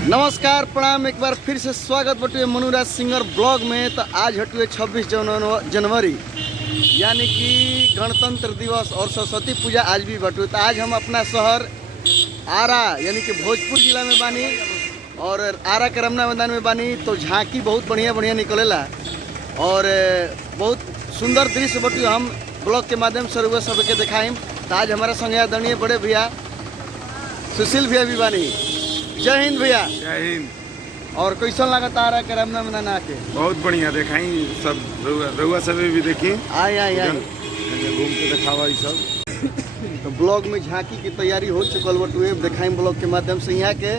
नमस्कार प्रणाम, एक बार फिर से स्वागत बटुए मनुराज सिंगर ब्लॉग में। तो आज हटुए 26 जनवरी यानी कि गणतंत्र दिवस और सरस्वती पूजा आज भी बटुए। तो आज हम अपना शहर आरा यानी कि भोजपुर जिला में बानी और आरा के रमना मैदान में बानी। तो झांकी बहुत बढ़िया बढ़िया निकलेला और बहुत सुंदर दृश्य बटुए हम ब्लॉग के माध्यम से रुआ सबके दिखाएं। तो आज हमारा संग आदरणीय बड़े भैया सुशील भैया भी बानी। जय हिंद भैया। जय हिंद। और कैसा लगता आ रहा है रमना मैदान आके? बहुत बढ़िया दिखाई सब रउआ सब भी देखी। आए घूम के दिखावा ये सब। तो ब्लॉग में झांकी की तैयारी हो चुकल बटुए, दिखाई ब्लॉग के माध्यम से। यहाँ के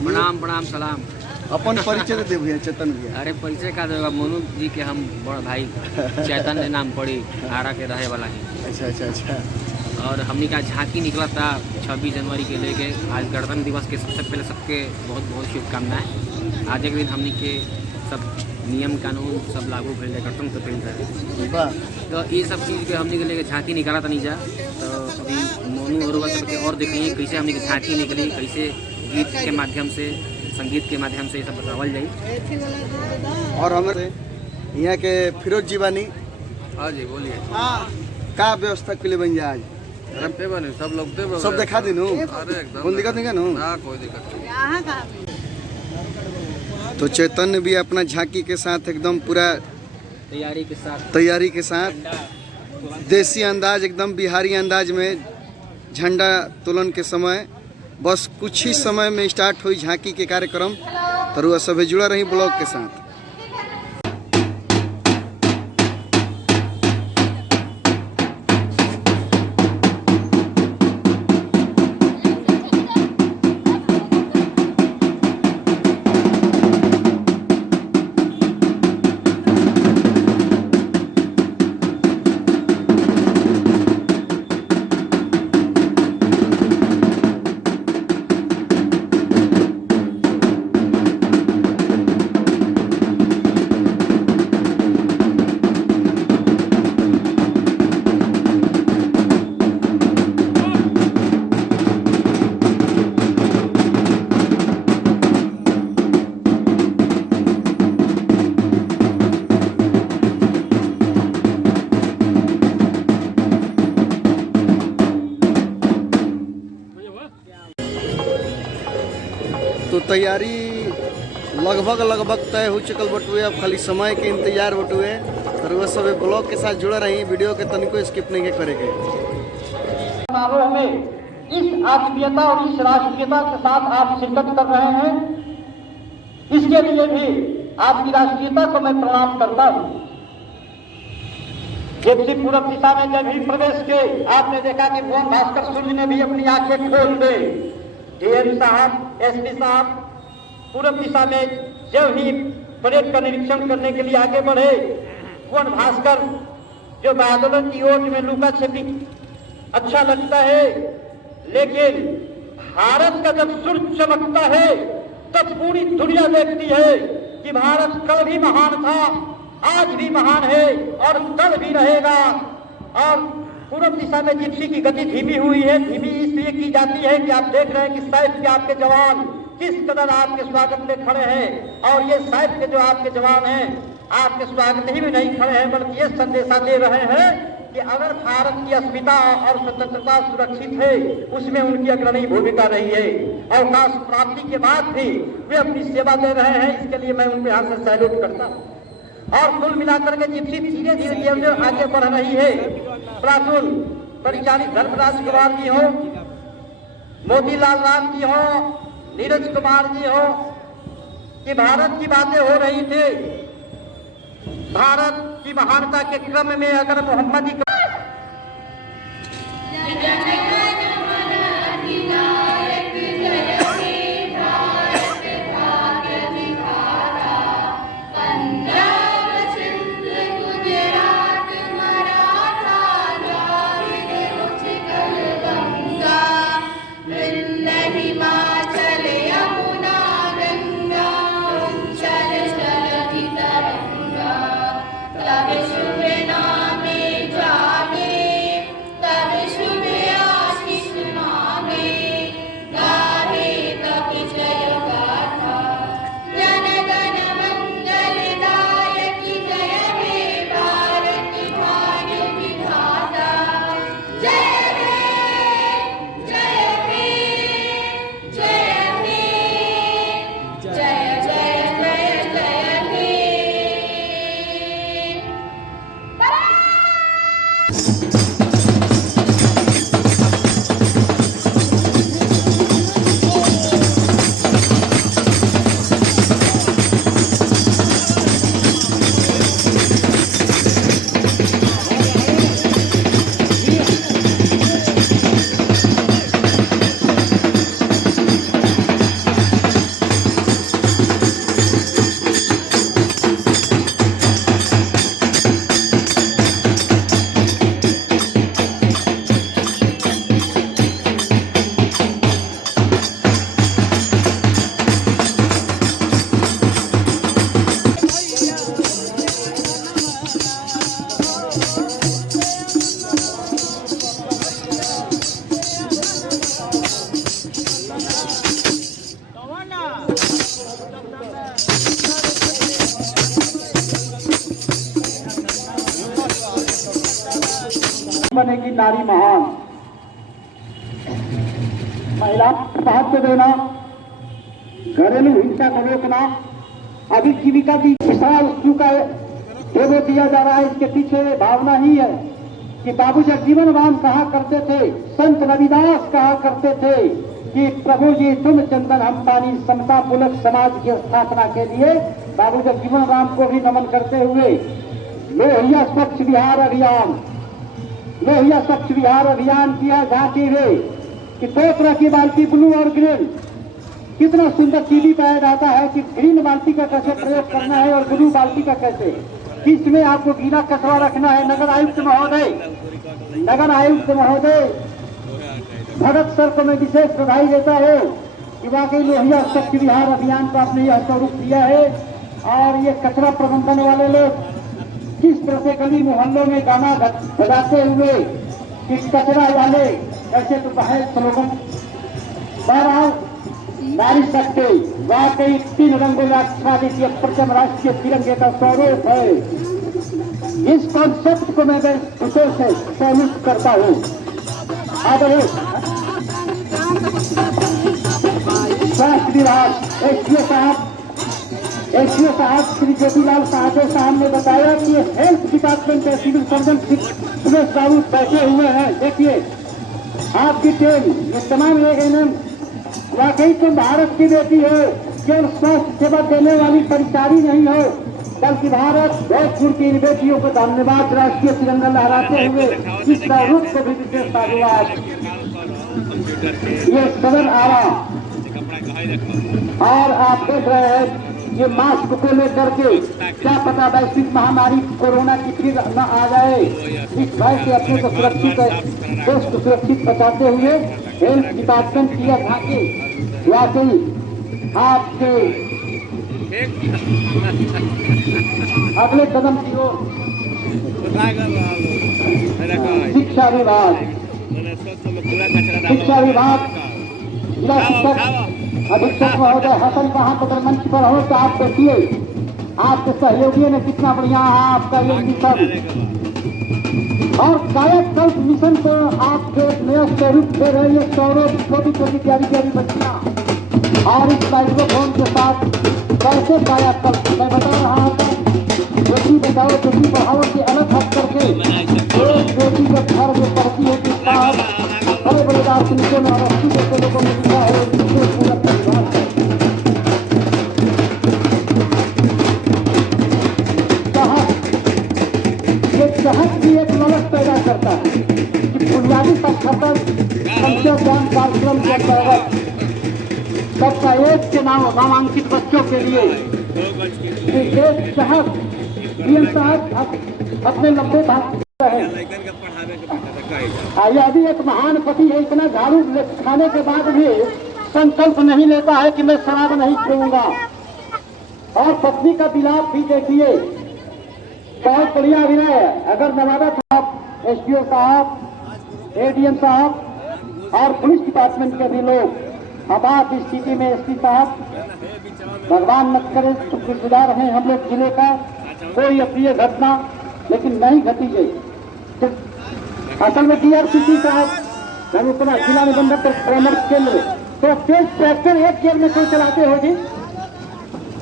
प्रणाम प्रणाम सलाम। अपन परिचय दे भैया। चेतन भैया। अरे परिचय का देगा मनु जी के हम बड़ भाई चैतन्य नाम पड़ी आरा के रहे वाला है। अच्छा। और हमने का झांकी निकला था 26 जनवरी के लेके। आज गणतंत्र दिवस के सबसे पहले सबके बहुत बहुत शुभकामनाएं। आज एक दिन हमने के सब नियम कानून सब लागू भेल है, गणतंत्र भेल है। तो ये सब चीज़ के हमने के लेके झांकी निकाला था नीचा। तो अभी मोनू और सबके और देखिए कैसे हमने की झांकी निकली, कैसे गीत के माध्यम से संगीत के माध्यम से ये सब बतावल जाए। और हमारे यहाँ के फिरोज जी बानी। हाँ जी बोलिए। का व्यवस्था के लिए बन जाए आज? सब लोग सब दिखा दी कौन दिक्कत नहीं कोई दिक्कत नहीं। तो चैतन्य भी अपना झांकी के साथ एकदम पूरा तैयारी के साथ देसी अंदाज एकदम बिहारी अंदाज में झंडा तोलन के समय बस कुछ ही समय में स्टार्ट हुई झांकी के कार्यक्रम। तो वह सभी जुड़ा रही ब्लॉग के साथ। तो तैयारी लगभग तय हो चुकल बटुए। अब खाली समय के इंतजार बटुए। और वह सब ब्लॉग के साथ जुड़ा रही, वीडियो के तनिको स्किप नहीं करेंगे। समारोह में इस आत्मीयता और इस राष्ट्रीयता के साथ आप शिरकत कर रहे हैं, इसके लिए भी आपकी राष्ट्रीयता को मैं प्रणाम करता हूँ। जिप्सी पूरब दिशा में जब ही प्रवेश के आपने देखा कि भुवन भास्कर सूर्य ने भी अपनी आंखें खोल दे। डीएम साहब, एसपी साहब पूरब दिशा में जब ही परेड का निरीक्षण करने के लिए आगे बढ़े। भुवन भास्कर जो बादलों की ओट में लुका छिपी अच्छा लगता है, लेकिन भारत का जब सूर्य चमकता है तब पूरी दुनिया देखती है कि भारत कल भी महान था, आज भी महान है और कल भी रहेगा। और पूरब दिशा में जिप्सी की गति धीमी हुई है। धीमी इसलिए की जाती है कि आप देख रहे हैं कि साइड के आपके जवान किस कदर आपके स्वागत में खड़े हैं। और ये साइड के जो आपके जवान हैं आपके स्वागत ही में नहीं खड़े हैं, बल्कि ये संदेशा दे रहे हैं कि अगर भारत की अस्मिता और स्वतंत्रता सुरक्षित है उसमें उनकी अग्रणी भूमिका रही है। अवकाश प्राप्ति के बाद भी वे अपनी सेवा दे रहे हैं, इसके लिए मैं उनके हाथ से सैल्यूट करता हूँ। और कुल मिलाकर के जिप्सी धीरे धीरे आगे बढ़ रही है। प्लाटून परिचालित धर्मराज कुमार जी हो, मोतीलाल राम जी हो, नीरज कुमार जी हो, कि भारत की बातें हो रही थी। भारत की महानता के क्रम में अगर मोहम्मदी तब शुभ नामे जागे, तब शुभ बनेगी नारी महान। महिला महत्व देना, घरेलू हिंसा को रोकना, अभी जीविका की विशाल वस्तु का वो दिया जा रहा है। इसके पीछे भावना ही है कि बाबू जगजीवन राम कहा करते थे, संत रविदास कहा करते थे कि प्रभु जी तुम चंदन हम पानी, समता मूलक समाज की स्थापना के लिए बाबू जगजीवन राम को भी नमन करते हुए लोहिया स्वच्छ विहार अभियान, लोहिया स्वच्छ विहार अभियान किया जाते हुए कि 2 तरह की बाल्टी, ब्लू और ग्रीन। कितना सुंदर टीवी पाया जाता है कि ग्रीन बाल्टी का कैसे प्रयोग करना है और ब्लू बाल्टी का कैसे, इसमें आपको गीला कचरा रखना है। नगर आयुक्त महोदय भगत सर को मैं विशेष बधाई देता हूँ कि वाकई लोहिया स्वच्छ विहार अभियान को आपने यह स्वरूप दिया है। और ये कचरा प्रबंधन वाले लोग किस तरह से गली मोहल्लों में गाना बजाते हुए कि कचरा वाले, ऐसे तो बाहर स्लोगन बहरहाल नारी शक्ति वाकई 3 रंगों में आच्छादित ये प्रथम राष्ट्रीय तिरंगे का स्वरूप है। इस कॉन्सेप्ट को मैं विशेष से सैल्यूट करता हूँ। आदरणीय स्वास्थ्य विभाग एसडीओ साहब श्री ज्योतिलाल साहब साहब ने बताया कि हेल्थ डिपार्टमेंट के सिविल सर्जन सुरेश बाबू बैठे हुए हैं। देखिए आपकी टीम, ये तमाम एएनएम, वाकई तुम भारत की बेटी हो, केवल स्वास्थ्य सेवा देने वाली कर्मचारी नहीं हो, बल्कि भारत भोजपुर की इन बेटियों को धन्यवाद। राष्ट्रीय तिरंगा लहराते हुए इस प्रारूप को भी विशेष धन्यवाद। ये सदन आरा और आप देख रहे हैं ये मास्क को लेकर के क्या पता वैश्विक महामारी कोरोना की फिर न आ जाए, इस भय से अपने को सुरक्षित, देश को सुरक्षित बचाते हुए हेल्थ डिपार्टमेंट किया था कि वाकई आपके अगले कदम की ओर शिक्षा विभाग जिला शिक्षक अधीक्षक महोदय हसन वहां अगर मंच पर हो तो आप देखिए आपके सहयोगियों ने कितना बढ़िया आपका ये मिशन और कायाकल्प मिशन को आप एक नया स्वरूप दे रहे हैं। सौरभ छोटी छोटी प्यारी बच्चियां और इस माइक्रोफोन के साथ कैसे कायाकल्प मैं बता रहा था। बेटी बचाओ बेटी पढ़ाओ से अलग हट करके एक बेटी का घर में पढ़ती है कि बड़े बड़े दार्शनिकों ने और अस्सी जैसे लोगों ने लिखा है पूरा परिवार चहक भी एक ललक पैदा करता है कि बुनियादी साक्षरता संख्या ज्ञान कार्यक्रम के अंतर्गत सबका एक के नामांकित बच्चों के लिए एक चहक डीएम साहब अपने लंबे भाग यह भी एक महान पति है। इतना झाड़ू खाने के बाद भी संकल्प नहीं लेता है कि मैं शराब नहीं पीऊंगा। और पत्नी का विलाप भी देखिए, बहुत बढ़िया अभिनय है। अगर नवादा साहब, एसडीओ साहब, एडीएम साहब और पुलिस डिपार्टमेंट के भी लोग आपात स्थिति में एसपी साहब भगवान न करे, शुक्रगुजार हैं हम लोग जिले का, कोई अप्रिय घटना लेकिन नहीं घटी गई। तो असल में टीआरपीसी साहब उतना जिला निबंधक परामर्श केंद्र तो तेज ट्रैक्टर एक गियर में क्यों चलाते हो जी?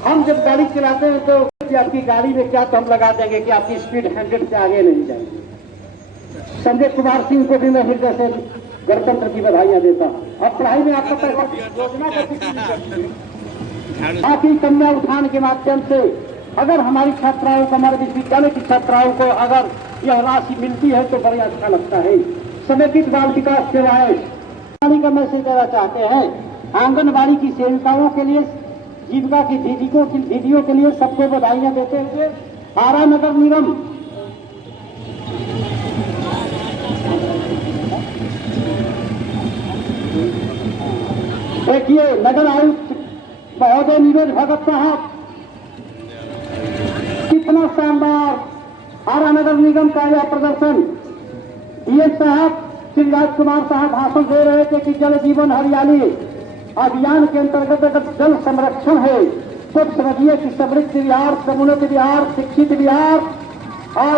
हम जब गाड़ी चलाते हैं तो आपकी गाड़ी में क्या तो हम लगा देंगे कि आपकी स्पीड 100 से आगे नहीं जाएगी। संजय कुमार सिंह को भी मैं हृदय से गणतंत्र की बधाइयां देता हूँ। और पढ़ाई में आपका पैसा योजना आपकी कन्या उत्थान के माध्यम से अगर हमारी छात्राओं को, हमारे विश्वविद्यालय की छात्राओं को अगर यह राशि मिलती है तो बड़ा अच्छा लगता है। समेकित बाल विकास सेवाएं का मैसेज देना चाहते हैं। आंगनबाड़ी की सेविकाओं के लिए, जीविका की दीदियों के लिए सबको बधाइयां देते हुए आरा नगर निगम देखिए नगर आयुक्त महोदय नीरज भगत साहब कितना शानदार आरा नगर निगम का यह प्रदर्शन। डीएम साहब श्री राजकुमार साहब भाषण दे रहे थे कि जल जीवन हरियाली अभियान के अंतर्गत अगर जल संरक्षण है तो समझिए कि समृद्ध बिहार, समुन्नत बिहार, शिक्षित बिहार और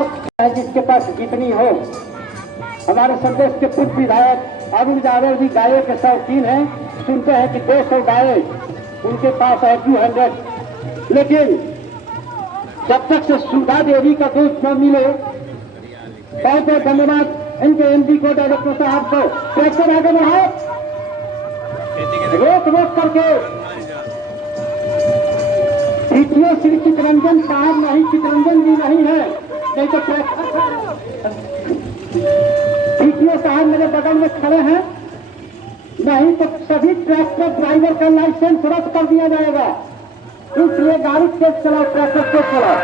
जिसके पास जितनी हो हमारे संदेश के पूर्व विधायक अरुण यादव जी गायों के शौकीन हैं। सुनते हैं कि 200 गायें उनके पास है 200, लेकिन जब तक से सुधा देवी का दूध न मिले, बहुत बहुत धन्यवाद इनके एमडी को, डायरेक्टर साहब को। ट्रैक्टर आगे बढ़ाओ, रोक रोक करके। द्वितीय श्री चितरंजन साहब नहीं, चितरंजन जी नहीं है, नहीं तो ट्रैक्टर द्वितीय साहब मेरे बगल में खड़े हैं, नहीं तो सभी ट्रैक्टर ड्राइवर का लाइसेंस रद्द कर दिया जाएगा। इसलिए गाड़ी तेज चलाओ, ट्रैक्टर तेज चलाओ।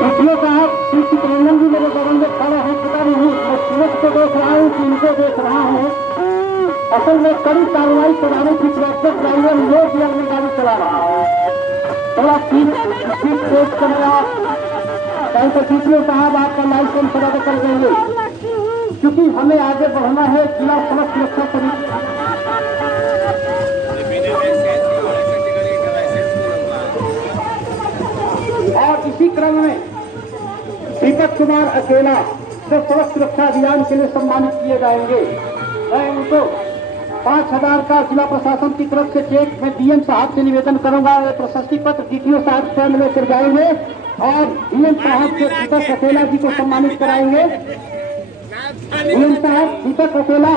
द्वितीय साहब श्री चितरंजन जी मेरे बगल में खड़े हैं, पता नहीं मैं सूरज को देख रहा हूँ कि इनको देख रहा हूँ। असल में कड़ी कार्रवाई कराने की ट्रैक्टर ड्राइवर लोग में गाड़ी चला रहा है। थोड़ा सीट तेज करेगा, कहीं तो द्वितीय साहब आपका लाइसेंस रद्द कर देंगे, क्योंकि हमें आगे बढ़ना है जिला सड़क सुरक्षा समिति। और इसी क्रम में दीपक कुमार अकेला जो सड़क सुरक्षा अभियान के लिए सम्मानित किए जाएंगे, मैं उनको 5,000 का जिला प्रशासन की तरफ से चेक मैं डीएम साहब से निवेदन करूंगा। प्रशस्ति पत्र डीटीओ साहब स्वयं लेकर जाएंगे और डीएम साहब से दीपक अकेला जी को सम्मानित कराएंगे। डीएम साहब दीपक अकेला,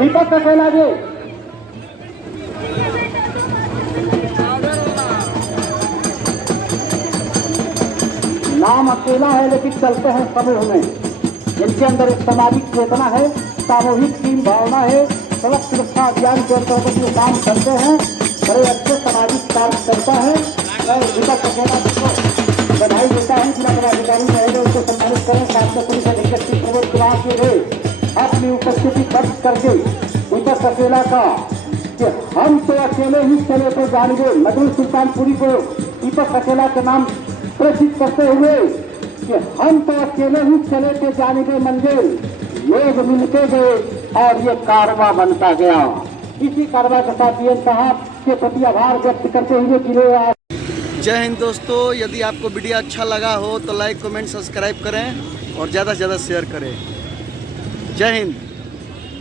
दीपक अकेला जी नाम अकेला है लेकिन चलते हैं समूह में। इनके अंदर एक सामाजिक चेतना है, सामूहिक टीम भावना है। सड़क सुरक्षा अभियान के अंतर्गत जो काम करते हैं, बड़े अच्छे सामाजिक कार्य करता है। मैं दीपक अकेला को बधाई देता हूँ। जिला पदाधिकारी रहेंगे उनको सम्मानित करें। साथ में पुलिस अधीक्षक श्री प्रमोद कुमार के लिए अपनी उपस्थिति दर्ज करके दीपक अकेला का कि हम तो अकेले ही चले तो जानेंगे नगरी सुल्तानपुरी को दीपक अकेला के नाम प्रेषित करते हुए कि हम तो अकेले ही चले थे जानेंगे मंजिल, लोग मिलते गए और ये कारवा बनता गया। इसी कारवा के साथ डीएम साहब के प्रति आभार व्यक्त करते हुए जिले। जय हिंद दोस्तों, यदि आपको वीडियो अच्छा लगा हो तो लाइक कमेंट सब्सक्राइब करें और ज़्यादा से ज़्यादा शेयर करें। जय हिंद।